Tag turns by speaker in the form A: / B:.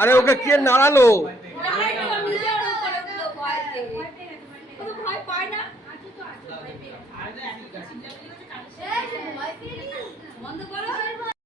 A: আরে ওকে কে নাড়ালো
B: বন্ধ করো